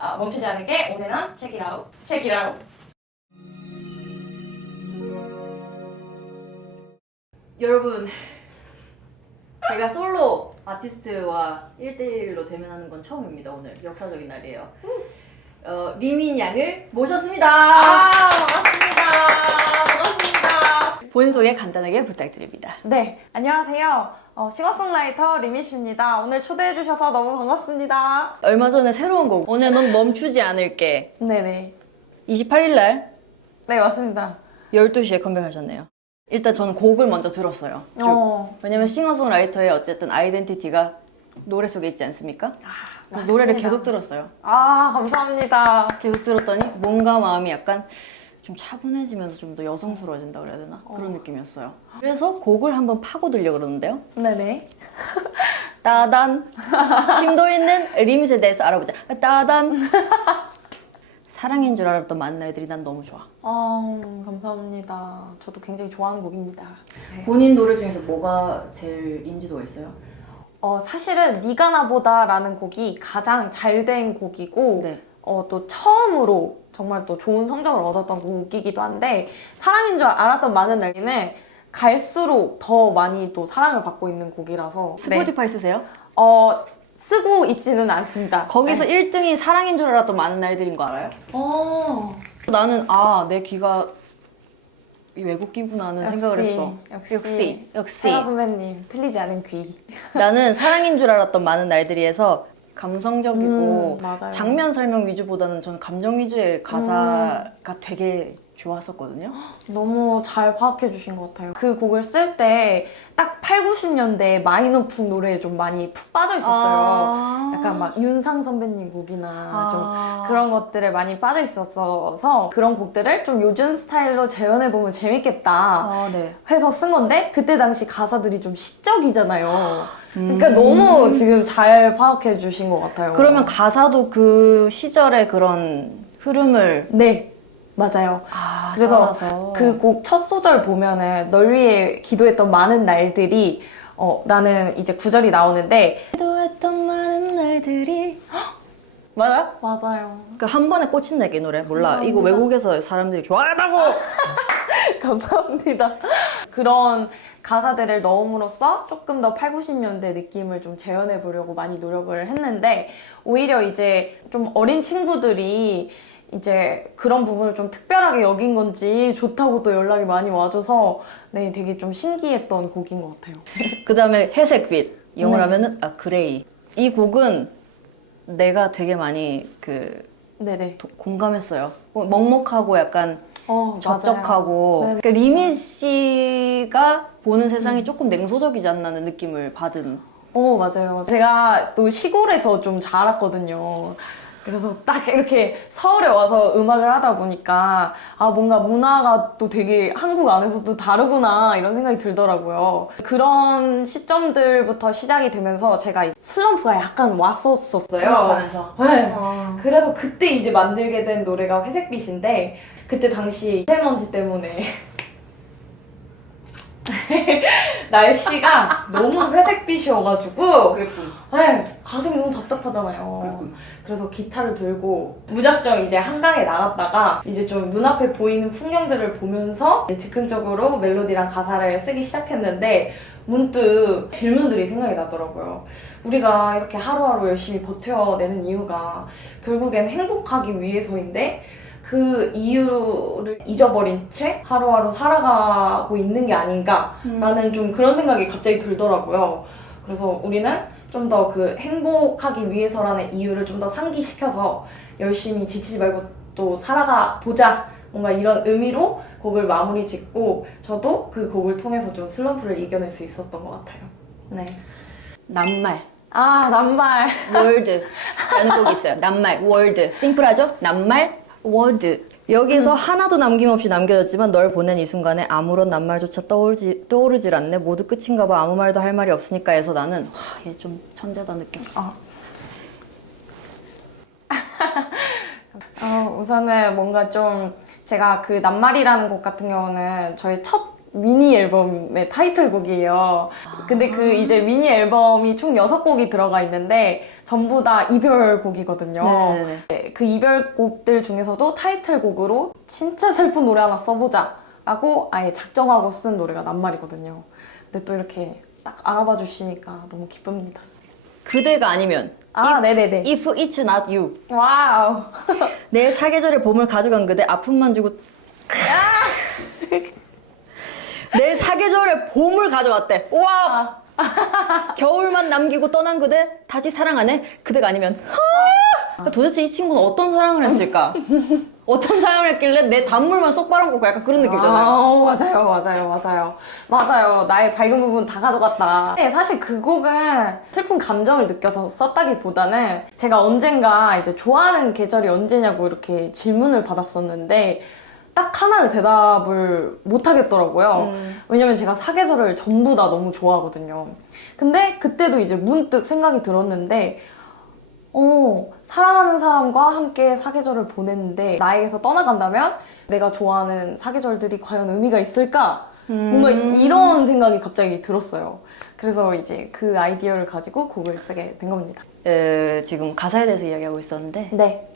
멈추지 않을게 오늘은 check it out, check it out. 여러분, 제가 솔로 아티스트와 1대1로 대면하는 건 처음입니다. 오늘 역사적인 날이에요. 리민 양을 모셨습니다. 반갑습니다. 반갑습니다. 본인 소개 간단하게 부탁드립니다. 네, 안녕하세요. 싱어송라이터 리미씨입니다. 오늘 초대해주셔서 너무 반갑습니다. 얼마 전에 새로운 곡 오늘 넌 멈추지 않을게 네네. 28일 날 네, 맞습니다. 12시에 컴백하셨네요. 일단 저는 곡을 먼저 들었어요. 쭉. 왜냐면 싱어송라이터의 어쨌든 아이덴티티가 노래 속에 있지 않습니까? 맞습니다. 노래를 계속 들었어요. 감사합니다. 계속 들었더니 뭔가 마음이 약간 좀 차분해지면서 좀 더 여성스러워진다 그래야 되나? 그런 느낌이었어요. 그래서 곡을 한번 파고들려고 그러는데요. 네네. 따단. 심도 있는 리밋에 대해서 알아보자. 따단. 사랑인 줄 알았던 만날들이 난 너무 좋아. 감사합니다. 저도 굉장히 좋아하는 곡입니다. 네. 본인 노래 중에서 뭐가 제일 인지도가 있어요? 사실은 니가 나보다라는 곡이 가장 잘 된 곡이고 네. 또 처음으로 정말 또 좋은 성적을 얻었던 곡이기도 한데 사랑인 줄 알았던 많은 날개는 갈수록 더 많이 또 사랑을 받고 있는 곡이라서 스포티파이 쓰세요? 쓰고 있지는 않습니다. 거기서 1등이 사랑인 줄 알았던 많은 날들인 거 알아요? 나는 내 귀가 외국 귀구나 하는 생각을 했어. 역시. 세라 선배님 틀리지 않은 귀. 나는 사랑인 줄 알았던 많은 날들이에서 감성적이고 맞아요. 장면 설명 위주보다는 저는 감정 위주의 가사가 되게 좋았었거든요. 너무 잘 파악해 주신 것 같아요. 그 곡을 쓸 때 딱 8, 90년대 마이너풍 노래에 좀 많이 푹 빠져 있었어요. 약간 막 윤상 선배님 곡이나 좀 그런 것들에 많이 빠져 있었어서 그런 곡들을 좀 요즘 스타일로 재현해보면 재밌겠다 네. 해서 쓴 건데 그때 당시 가사들이 좀 시적이잖아요. 그러니까 너무 지금 잘 파악해 주신 것 같아요. 그러면 가사도 그 시절의 그런 흐름을 네. 맞아요. 그래서 따라서. 그 곡 첫 소절 보면은 널 위해 기도했던 많은 날들이 라는 이제 구절이 나오는데 기도했던 많은 날들이 맞아요? 맞아요. 그 한 번에 꽂힌다 이 노래 몰라. 이거 외국에서 사람들이 좋아한다고. 감사합니다. 그런 가사들을 넣음으로써 조금 더 8, 90년대 느낌을 좀 재현해 보려고 많이 노력을 했는데 오히려 이제 좀 어린 친구들이 이제 그런 부분을 좀 특별하게 여긴 건지 좋다고 또 연락이 많이 와줘서 네, 되게 좀 신기했던 곡인 것 같아요. 그 다음에 회색빛 영어로 네. 하면은 그레이. 이 곡은 내가 되게 많이 네네. 공감했어요. 먹먹하고 약간 적적하고 맞아요. 네. 그러니까 리밋 씨가 보는 세상이 조금 냉소적이지 않나는 느낌을 받은. 맞아요. 제가 또 시골에서 좀 자랐거든요. 그래서 딱 이렇게 서울에 와서 음악을 하다 보니까 뭔가 문화가 또 되게 한국 안에서도 다르구나 이런 생각이 들더라고요. 그런 시점들부터 시작이 되면서 제가 슬럼프가 약간 왔었어요. 네. 그래서 그때 이제 만들게 된 노래가 회색빛인데 그때 당시 미세먼지 때문에 날씨가 너무 회색빛이어가지고 네, 가슴이 너무 답답하잖아요. 그래서 기타를 들고 무작정 이제 한강에 나갔다가 이제 좀 눈앞에 보이는 풍경들을 보면서 즉흥적으로 멜로디랑 가사를 쓰기 시작했는데 문득 질문들이 생각이 나더라고요. 우리가 이렇게 하루하루 열심히 버텨내는 이유가 결국엔 행복하기 위해서인데 그 이유를 잊어버린 채 하루하루 살아가고 있는 게 아닌가라는 좀 그런 생각이 갑자기 들더라고요. 그래서 우리는 좀 더 그 행복하기 위해서라는 이유를 좀 더 상기시켜서 열심히 지치지 말고 또 살아가 보자. 뭔가 이런 의미로 곡을 마무리 짓고 저도 그 곡을 통해서 좀 슬럼프를 이겨낼 수 있었던 것 같아요. 네. 낱말. 낱말. 월드라는 곡이 있어요. 낱말, 월드. 심플하죠? 낱말, 월드. 여기서 하나도 남김없이 남겨졌지만 널 보낸 이 순간에 아무런 낱말조차 떠오르질 않네. 모두 끝인가 봐. 아무 말도 할 말이 없으니까 해서 나는 얘 좀 천재다 느꼈어. 우선은 뭔가 좀 제가 그 낱말이라는 곡 같은 경우는 저의 첫 미니 앨범의 타이틀곡이에요. 근데 그 이제 미니 앨범이 총 6곡이 들어가 있는데 전부 다 이별곡이거든요. 네네네. 그 이별곡들 중에서도 타이틀곡으로 진짜 슬픈 노래 하나 써보자 라고 아예 작정하고 쓴 노래가 낱말이거든요. 근데 또 이렇게 딱 알아봐 주시니까 너무 기쁩니다. 그대가 아니면 네네네. If it's not you. 와우. 내 사계절의 봄을 가져간 그대 아픔만 주고 내 사계절의 봄을 가져갔대. 와. 겨울만 남기고 떠난 그대 다시 사랑하네. 그대가 아니면 도대체 이 친구는 어떤 사랑을 했을까? 어떤 사랑을 했길래 내 단물만 쏙 빨아먹고 약간 그런 느낌이잖아요. 맞아요. 나의 밝은 부분 다 가져갔다. 네, 사실 그 곡은 슬픈 감정을 느껴서 썼다기보다는 제가 언젠가 이제 좋아하는 계절이 언제냐고 이렇게 질문을 받았었는데 딱 하나를 대답을 못 하겠더라고요. 왜냐면 제가 사계절을 전부 다 너무 좋아하거든요. 근데 그때도 이제 문득 생각이 들었는데 사랑하는 사람과 함께 사계절을 보냈는데 나에게서 떠나간다면 내가 좋아하는 사계절들이 과연 의미가 있을까? 뭔가 이런 생각이 갑자기 들었어요. 그래서 이제 그 아이디어를 가지고 곡을 쓰게 된 겁니다. 지금 가사에 대해서 이야기하고 있었는데 네.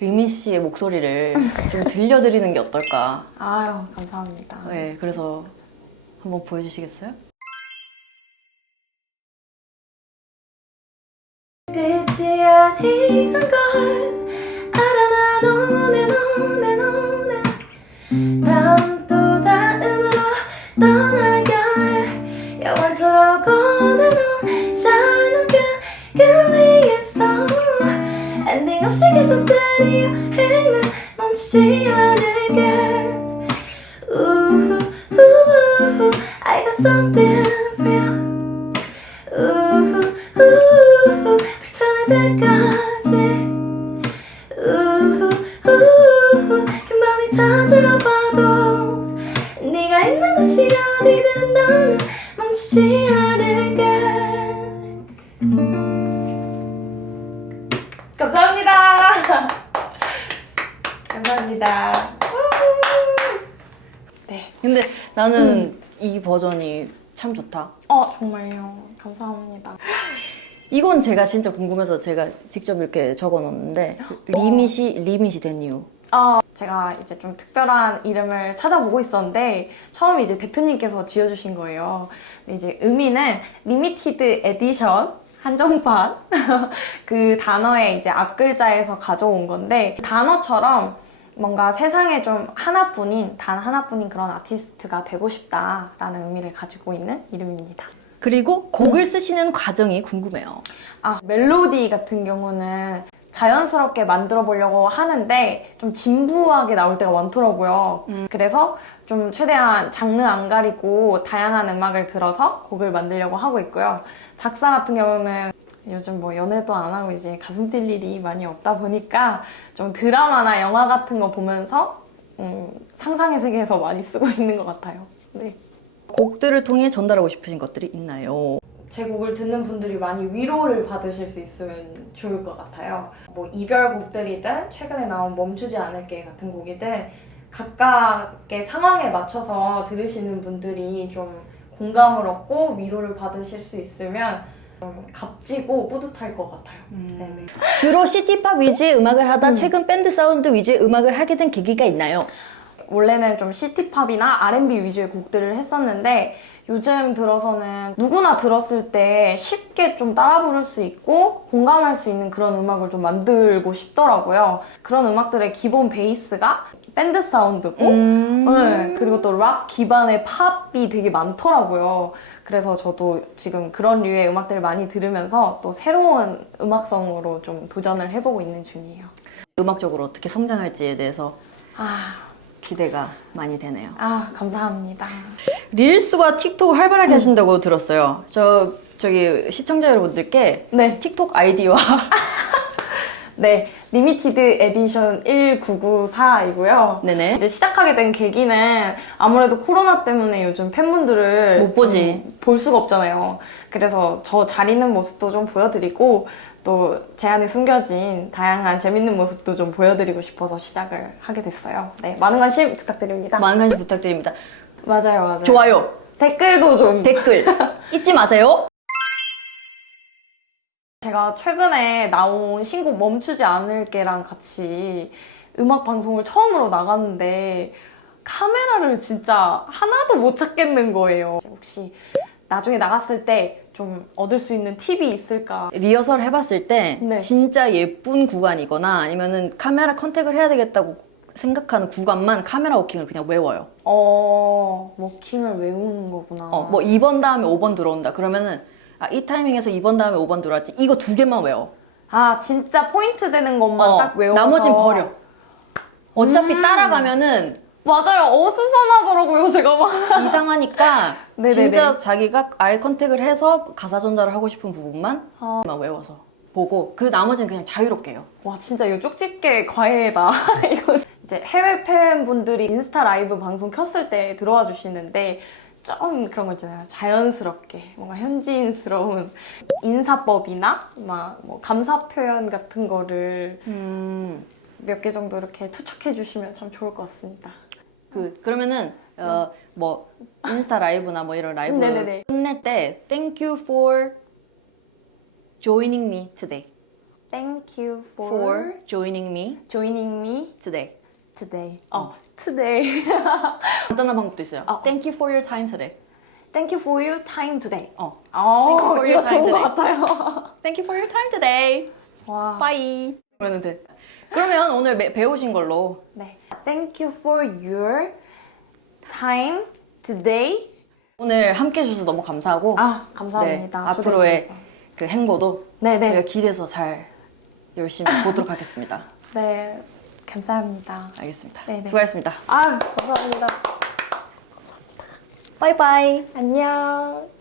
리미 씨의 목소리를 좀 들려드리는 게 어떨까? 아유, 감사합니다. 네, 그래서 한번 보여주시겠어요? 끝이 아니란 걸 알아 난 오늘 다음 또 다음으로 떠나야 해 영원토록 오늘 shine again 그 위에서 엔딩 없이 계속되는 여행을 멈추지 않을게 우후 우후 I got something real 우후 우후 펼쳐낼 때까지 우후 우후 긴 밤이 찾아와도 네가 있는 곳이 어디든 나는 멈추지 않을게 감사합니다. 감사합니다. 네. 근데 나는 이 버전이 참 좋다. 정말요. 감사합니다. 이건 제가 진짜 궁금해서 제가 직접 이렇게 적어 놓았는데 리밋이 된 이유. 제가 이제 좀 특별한 이름을 찾아보고 있었는데 처음 이제 대표님께서 지어주신 거예요. 근데 이제 의미는 리미티드 에디션 한정판 그 단어의 이제 앞글자에서 가져온 건데 단어처럼 뭔가 세상에 좀 단 하나뿐인 그런 아티스트가 되고 싶다라는 의미를 가지고 있는 이름입니다. 그리고 곡을 쓰시는 과정이 궁금해요. 멜로디 같은 경우는 자연스럽게 만들어 보려고 하는데 좀 진부하게 나올 때가 많더라고요. 그래서 좀 최대한 장르 안 가리고 다양한 음악을 들어서 곡을 만들려고 하고 있고요. 작사 같은 경우는 요즘 뭐 연애도 안 하고 이제 가슴 뛸 일이 많이 없다 보니까 좀 드라마나 영화 같은 거 보면서 상상의 세계에서 많이 쓰고 있는 것 같아요. 네. 곡들을 통해 전달하고 싶으신 것들이 있나요? 제 곡을 듣는 분들이 많이 위로를 받으실 수 있으면 좋을 것 같아요. 뭐 이별곡들이든 최근에 나온 멈추지 않을게 같은 곡이든 각각의 상황에 맞춰서 들으시는 분들이 좀 공감을 얻고 위로를 받으실 수 있으면 좀 값지고 뿌듯할 것 같아요. 네네. 주로 시티팝 위주의 음악을 하다 최근 밴드 사운드 위주의 음악을 하게 된 계기가 있나요? 원래는 좀 시티팝이나 R&B 위주의 곡들을 했었는데 요즘 들어서는 누구나 들었을 때 쉽게 좀 따라 부를 수 있고 공감할 수 있는 그런 음악을 좀 만들고 싶더라고요. 그런 음악들의 기본 베이스가 밴드 사운드고 네, 그리고 또 락 기반의 팝이 되게 많더라고요. 그래서 저도 지금 그런 류의 음악들을 많이 들으면서 또 새로운 음악성으로 좀 도전을 해보고 있는 중이에요. 음악적으로 어떻게 성장할지에 대해서 기대가 많이 되네요. 감사합니다. 릴스와 틱톡 활발하게 하신다고 들었어요. 저기 시청자 여러분들께 네. 틱톡 아이디와 네, 리미티드 에디션 1994이고요. 네네. 이제 시작하게 된 계기는 아무래도 코로나 때문에 요즘 팬분들을 못 보지. 볼 수가 없잖아요. 그래서 저 잘 있는 모습도 좀 보여드리고 또 제 안에 숨겨진 다양한 재밌는 모습도 좀 보여드리고 싶어서 시작을 하게 됐어요. 네, 많은 관심 부탁드립니다. 많은 관심 부탁드립니다. 맞아요, 맞아요. 좋아요, 댓글도 좀. 댓글 잊지 마세요. 제가 최근에 나온 신곡 멈추지 않을게랑 같이 음악 방송을 처음으로 나갔는데 카메라를 진짜 하나도 못 찾겠는 거예요. 혹시 나중에 나갔을 때 좀 얻을 수 있는 팁이 있을까? 리허설 해봤을 때 네. 진짜 예쁜 구간이거나 아니면은 카메라 컨택을 해야 되겠다고 생각하는 구간만 카메라 워킹을 그냥 외워요. 워킹을 외우는 거구나. 뭐 2번 다음에 5번 들어온다. 그러면은 이 타이밍에서 2번 다음에 5번 들어왔지. 이거 2개만 외워. 진짜 포인트 되는 것만 딱 외워서. 나머진 버려. 어차피 따라가면은 맞아요. 어수선하더라고요, 제가 막. 이상하니까 네네네. 진짜 자기가 아이 컨택을 해서 가사 전달을 하고 싶은 부분만 외워서 보고 그 나머지는 그냥 자유롭게 해요. 와, 진짜 이거 쪽집게 과외다. 이거 이제 해외 팬분들이 인스타 라이브 방송 켰을 때 들어와 주시는데 좀 그런 거 있잖아요. 자연스럽게 뭔가 현지인스러운 인사법이나 뭐 감사 표현 같은 거를 몇 개 정도 이렇게 투척해 주시면 참 좋을 것 같습니다. 그러면은 뭐 인스타 라이브나 뭐 이런 라이브 네네네. 끝낼 때 Thank you for joining me today. Thank you For joining me joining me today. today. today. 간단한 방법도 있어요. 어. Thank you for your time today. Thank you for your time today. Thank you for 이거 your time 좋은 것 today. 같아요. Thank you for your time today. 와. Bye. 그러면 돼. 그러면 오늘 배우신 걸로 네. Thank you for your time today. 오늘 함께 해주셔서 너무 감사하고 감사합니다. 네, 앞으로의 그 행보도 네네. 제가 기대서 잘 열심히 보도록 하겠습니다. 네, 감사합니다. 알겠습니다. 네네. 수고하셨습니다. 감사합니다. 바이바이. 안녕.